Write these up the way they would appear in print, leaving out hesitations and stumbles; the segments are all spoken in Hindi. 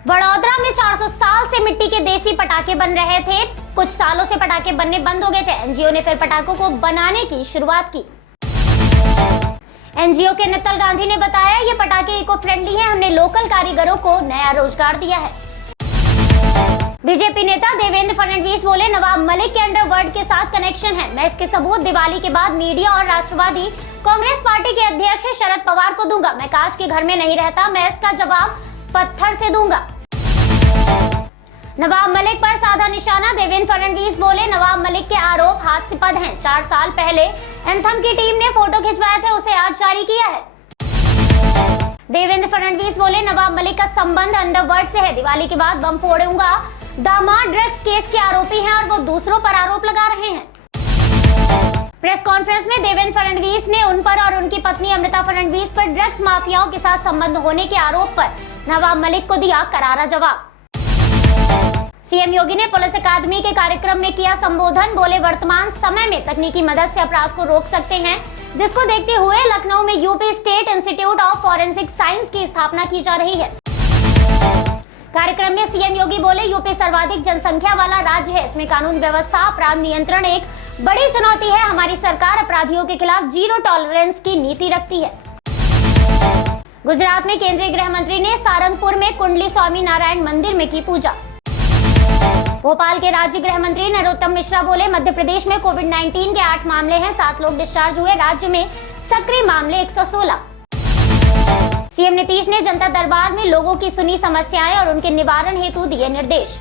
वडोदरा में 400 साल से मिट्टी के देसी पटाखे बन रहे थे। कुछ सालों से पटाखे बनने बंद हो गए थे। एनजीओ ने फिर पटाखों को बनाने की शुरुआत की। एनजीओ के नित्तल गांधी ने बताया, ये पटाखे इको फ्रेंडली हैं, हमने लोकल कारीगरों को नया रोजगार दिया है। बीजेपी नेता देवेंद्र फडणवीस बोले, नवाब मलिक के अंडरवर्ल्ड के साथ कनेक्शन है। मैं इसके सबूत दिवाली के बाद मीडिया और राष्ट्रवादी कांग्रेस पार्टी के अध्यक्ष शरद पवार को दूंगा। मैं कांच के घर में नहीं रहता, मैं इसका जवाब पत्थर से दूंगा। नवाब मलिक पर साधा निशाना, देवेंद्र फडणवीस बोले, नवाब मलिक के आरोप हास्यास्पद हैं। 4 साल पहले एंथम की टीम ने फोटो खिंचवाए थे, उसे आज जारी किया है। देवेंद्र फडणवीस बोले, नवाब मलिक का संबंध अंडरवर्ल्ड से है। दिवाली के बाद बम फोड़ूंगा। दामाद ड्रग्स केस के आरोपी हैं और वो दूसरों पर आरोप लगा रहे हैं। प्रेस कॉन्फ्रेंस में देवेंद्र फडणवीस ने उन पर और उनकी पत्नी अमृता फडणवीस पर ड्रग्स माफियाओं के साथ संबंध होने के आरोप पर नवाब मलिक को दिया करारा जवाब। सीएम योगी ने पुलिस अकादमी के कार्यक्रम में किया संबोधन, बोले, वर्तमान समय में तकनीकी मदद से अपराध को रोक सकते हैं, जिसको देखते हुए लखनऊ में UP state institute of forensic science की स्थापना की जा रही है। कार्यक्रम में सीएम योगी बोले, यूपी सर्वाधिक जनसंख्या वाला राज्य है, इसमें कानून व्यवस्था, अपराध नियंत्रण एक बड़ी चुनौती है। हमारी सरकार अपराधियों के खिलाफ जीरो टॉलरेंस की नीति रखती है। गुजरात में केंद्रीय गृह मंत्री ने सारंगपुर में कुंडली स्वामी नारायण मंदिर में की पूजा। भोपाल के राज्य गृह मंत्री नरोत्तम मिश्रा बोले, मध्य प्रदेश में कोविड-19 के 8 मामले हैं, 7 लोग डिस्चार्ज हुए। राज्य में सक्रिय मामले 116। सीएम नीतीश ने जनता दरबार में लोगों की सुनी समस्याएं और उनके निवारण हेतु दिए निर्देश।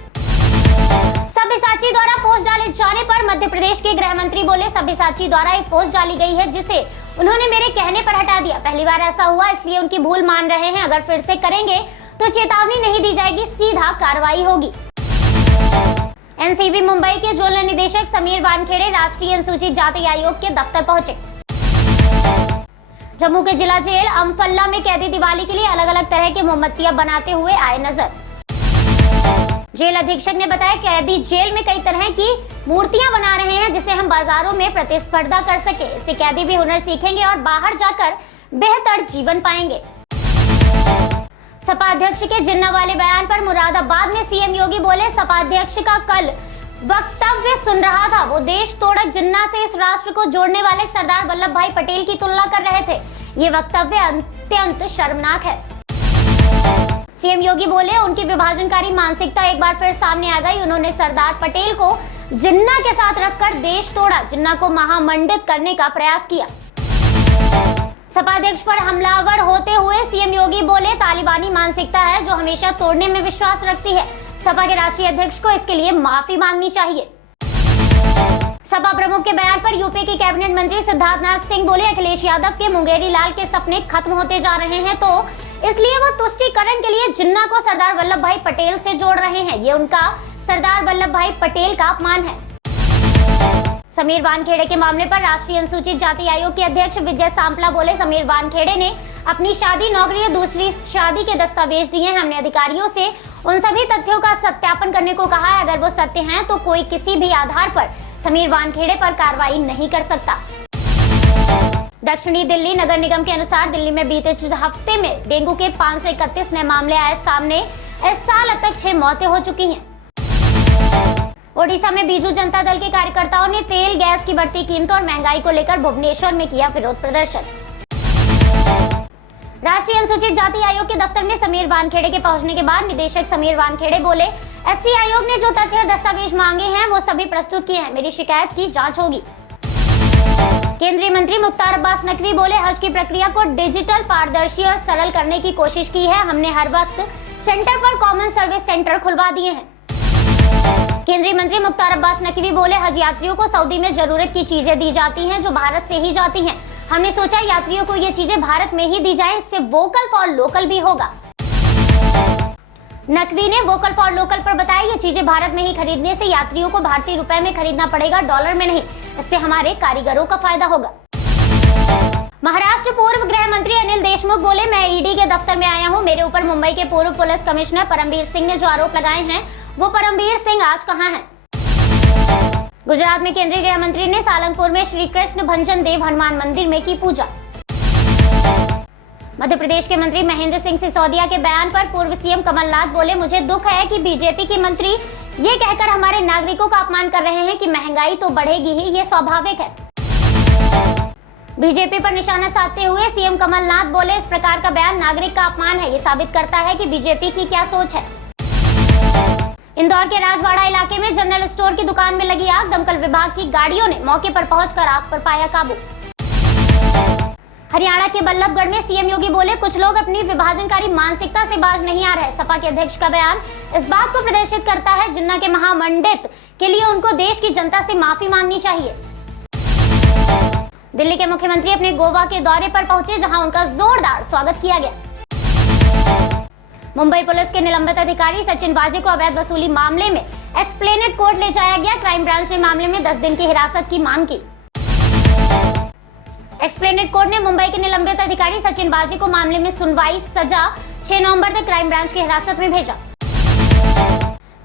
सब्यसाची द्वारा पोस्ट डाले जाने पर मध्य प्रदेश के गृह मंत्री बोले, सब्यसाची द्वारा एक पोस्ट डाली गई है जिसे उन्होंने मेरे कहने पर हटा दिया। पहली बार ऐसा हुआ, इसलिए उनकी भूल मान रहे हैं। अगर फिर से करेंगे तो चेतावनी नहीं दी जाएगी, सीधा कार्रवाई होगी। एनसीबी मुंबई के जोन निदेशक समीर वानखेड़े राष्ट्रीय अनुसूचित जाति आयोग के दफ्तर पहुंचे। जम्मू के जिला जेल अम्फल्ला में कैदी दिवाली के लिए अलग अलग तरह के मोमबत्तियां बनाते हुए आए नजर। जेल अधीक्षक ने बताया, कैदी जेल में कई तरह की मूर्तियां बना रहे हैं जिसे हम बाजारों में प्रतिस्पर्धा कर सके। इससे कैदी भी हुनर सीखेंगे और बाहर जाकर बेहतर जीवन पाएंगे। सपा अध्यक्ष के जिन्ना वाले बयान पर मुरादाबाद में सीएम योगी बोले, सपा अध्यक्ष का कल वक्तव्य सुन रहा था, वो देश तोड़क जिन्ना से इस राष्ट्र को जोड़ने वाले सरदार वल्लभ भाई पटेल की तुलना कर रहे थे। ये वक्तव्य अत्यंत शर्मनाक है। सीएम योगी बोले, उनकी विभाजनकारी मानसिकता एक बार फिर सामने आ गई। उन्होंने सरदार पटेल को जिन्ना के साथ रखकर देश तोड़ा, जिन्ना को महामंडित करने का प्रयास किया। सपा अध्यक्ष पर हमलावर होते हुए सीएम योगी बोले, तालिबानी मानसिकता है जो हमेशा तोड़ने में विश्वास रखती है। सपा के राष्ट्रीय अध्यक्ष को इसके लिए माफी मांगनी चाहिए। सपा प्रमुख के बयान पर यूपी के कैबिनेट मंत्री सिद्धार्थनाथ सिंह बोले, अखिलेश यादव के मुंगेरी लाल के सपने खत्म होते जा रहे हैं, तो इसलिए वो तुष्टीकरण के लिए जिन्ना को सरदार वल्लभ भाई पटेल से जोड़ रहे हैं। ये उनका सरदार वल्लभ भाई पटेल का अपमान है। समीर वानखेड़े के मामले पर राष्ट्रीय अनुसूचित जाति आयोग के अध्यक्ष विजय सांपला बोले, समीर वानखेड़े ने अपनी शादी, नौकरी और दूसरी शादी के दस्तावेज दिए हैं। हमने अधिकारियों से उन सभी तथ्यों का सत्यापन करने को कहा है। अगर वो सत्य हैं तो कोई किसी भी आधार पर समीर वानखेड़े पर कार्रवाई नहीं कर सकता। दक्षिणी दिल्ली नगर निगम के अनुसार दिल्ली में बीते हफ्ते में डेंगू के 531 नए मामले आए सामने। इस साल अब तक 6 मौतें हो चुकी हैं। ओडिशा में बीजू जनता दल के कार्यकर्ताओं ने तेल गैस की बढ़ती कीमतों और महंगाई को लेकर भुवनेश्वर में किया विरोध प्रदर्शन। राष्ट्रीय अनुसूचित जाति आयोग के दफ्तर में समीर वानखेड़े के पहुंचने के बाद निदेशक समीर वानखेड़े बोले, एससी आयोग ने जो तथ्य और दस्तावेज मांगे हैं वो सभी प्रस्तुत किए हैं। मेरी शिकायत की जांच होगी। केंद्रीय मंत्री मुख्तार अब्बास नकवी बोले, हज की प्रक्रिया को डिजिटल, पारदर्शी और सरल करने की कोशिश की है। हमने हर वक्त सेंटर पर कॉमन सर्विस सेंटर खुलवा दिए हैं। केंद्रीय मंत्री मुख्तार अब्बास नकवी बोले, हज यात्रियों को सऊदी में जरूरत की चीजें दी जाती हैं जो भारत से ही जाती हैं। हमने सोचा यात्रियों को ये चीजें भारत में ही दी जाएं, इससे वोकल फॉर लोकल भी होगा। नकवी ने वोकल फॉर लोकल पर बताया, ये चीजें भारत में ही खरीदने से यात्रियों को भारतीय रुपए में खरीदना पड़ेगा, डॉलर में नहीं। इससे हमारे कारीगरों का फायदा होगा। महाराष्ट्र पूर्व गृह मंत्री अनिल देशमुख बोले, मैं ईडी के दफ्तर में आया हूं। मेरे ऊपर मुंबई के पूर्व पुलिस कमिश्नर परमबीर सिंह ने जो आरोप लगाए हैं, वो परमबीर सिंह आज कहां हैं? गुजरात में केंद्रीय गृह मंत्री ने सालंगपुर में श्री कृष्ण भंजन देव हनुमान मंदिर में की पूजा। मध्य प्रदेश के मंत्री महेंद्र सिंह सिसोदिया के बयान पर पूर्व सीएम कमलनाथ बोले, मुझे दुख है कि बीजेपी के मंत्री ये कहकर हमारे नागरिकों का अपमान कर रहे हैं कि महंगाई तो बढ़ेगी ही, ये स्वाभाविक है। बीजेपी पर निशाना साधते हुए सीएम कमलनाथ बोले, इस प्रकार का बयान नागरिक का अपमान है। ये साबित करता है कि बीजेपी की क्या सोच है। इंदौर के राजवाड़ा इलाके में जनरल स्टोर की दुकान में लगी आग, दमकल विभाग की गाड़ियों ने मौके पर पहुंचकर आग पर पाया काबू। हरियाणा के बल्लभगढ़ में सीएम योगी बोले, कुछ लोग अपनी विभाजनकारी मानसिकता से बाज नहीं आ रहे। सपा के अध्यक्ष का बयान इस बात को प्रदर्शित करता है, जिन्ना के महामंडित के लिए उनको देश की जनता से माफी मांगनी चाहिए। दिल्ली के मुख्यमंत्री अपने गोवा के दौरे पर पहुंचे, जहां उनका जोरदार स्वागत किया गया। मुंबई पुलिस के निलंबित अधिकारी सचिन बाजे को अवैध वसूली मामले में एक्सप्लेनेट कोर्ट ले जाया गया। क्राइम ब्रांच ने मामले में 10 दिन की हिरासत की मांग की। एक्सप्लेनेट कोर्ट ने मुंबई के निलंबित अधिकारी सचिन बाजे को मामले में सुनवाई सजा 6 नवंबर तक क्राइम ब्रांच की हिरासत में भेजा।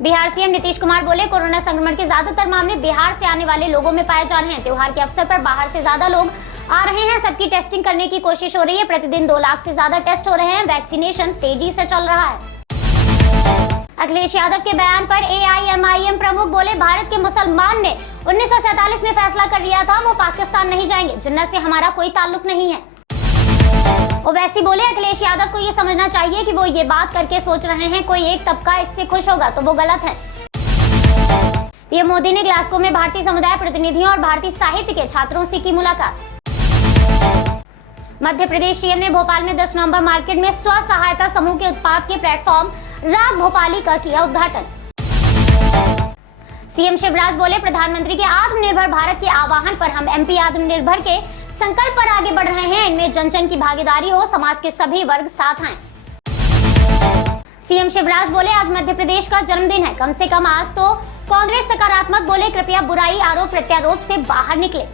बिहार सीएम नीतीश कुमार बोले, कोरोना संक्रमण के ज्यादातर मामले बिहार से आने वाले लोगों में पाए जा रहे हैं। त्योहार के अवसर पर बाहर से ज्यादा लोग आ रहे हैं, सबकी टेस्टिंग करने की कोशिश हो रही है। प्रतिदिन 2 लाख से ज्यादा टेस्ट हो रहे हैं। वैक्सीनेशन तेजी से चल रहा है। अखिलेश यादव के बयान पर AIMIM प्रमुख बोले, भारत के मुसलमान ने 1947 में फैसला कर लिया था, वो पाकिस्तान नहीं जाएंगे। जिन्ना से हमारा कोई ताल्लुक नहीं है। ओवैसी बोले, अखिलेश यादव को ये समझना चाहिए कि वो ये बात करके सोच रहे हैं कोई एक तबका इससे खुश होगा तो वो गलत है। पीएम मोदी ने ग्लासगो में भारतीय समुदाय प्रतिनिधियों और भारतीय साहित्य के छात्रों से की मुलाकात। मध्य प्रदेश सीएम ने भोपाल में 10 नवंबर मार्केट में स्व सहायता समूह के उत्पाद के प्लेटफॉर्म राग भोपाली का किया उद्घाटन। सीएम शिवराज बोले, प्रधानमंत्री के आत्मनिर्भर भारत के आह्वान पर हम MP आत्मनिर्भर के संकल्प पर आगे बढ़ रहे हैं। इनमें जन जन की भागीदारी हो, समाज के सभी वर्ग साथ आएं। सीएम शिवराज बोले, आज मध्य प्रदेश का जन्मदिन है, कम से कम आज तो कांग्रेस सकारात्मक बोले, कृपया बुराई आरोप प्रत्यारोप से बाहर निकले।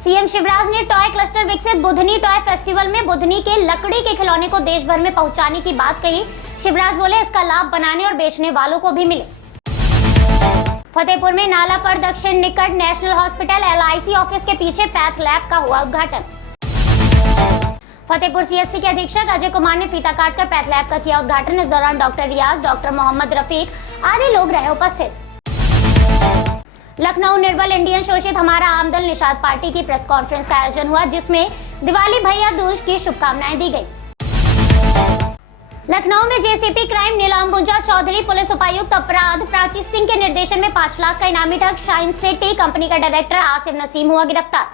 सीएम शिवराज ने टॉय क्लस्टर विकसित बुधनी टॉय फेस्टिवल में बुधनी के लकड़ी के खिलौने को देश भर में पहुंचाने की बात कही। शिवराज बोले, इसका लाभ बनाने और बेचने वालों को भी मिले। फतेहपुर में नाला पर दक्षिण निकट नेशनल हॉस्पिटल LIC ऑफिस के पीछे पैथ लैब का हुआ उद्घाटन। फतेहपुर CHC के अधीक्षक अजय कुमार ने फीता काटकर पैथ लैब का किया उद्घाटन। इस दौरान डॉक्टर रियाज, डॉक्टर मोहम्मद रफीक आदि लोग रहे उपस्थित। लखनऊ निर्बल इंडियन शोषित हमारा आमदल निषाद पार्टी की प्रेस कॉन्फ्रेंस का आयोजन हुआ, जिसमें दिवाली भैया दूज की शुभकामनाएं दी गई। लखनऊ में JCP क्राइम नीलाम्बुजा चौधरी, पुलिस उपायुक्त अपराध प्राची सिंह के निर्देशन में 5 लाख का इनामी ठग शाइन सिटी कंपनी का डायरेक्टर आसिफ नसीम हुआ गिरफ्तार।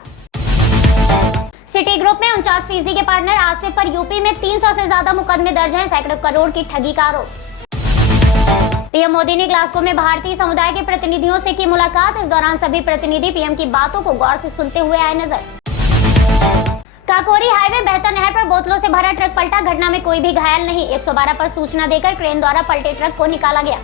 सिटी ग्रुप में 49% के पार्टनर आसिफ पर यूपी में 300 से ज्यादा मुकदमे दर्ज हैं। सैकड़ों करोड़ की ठगी का आरोप। पीएम मोदी ने ग्लासगो में भारतीय समुदाय के प्रतिनिधियों से की मुलाकात। इस दौरान सभी प्रतिनिधि पीएम की बातों को गौर से सुनते हुए आए नजर। काकोरी हाईवे बेहतर नहर पर बोतलों से भरा ट्रक पलटा, घटना में कोई भी घायल नहीं। 112 पर सूचना देकर क्रेन द्वारा पलटे ट्रक को निकाला गया।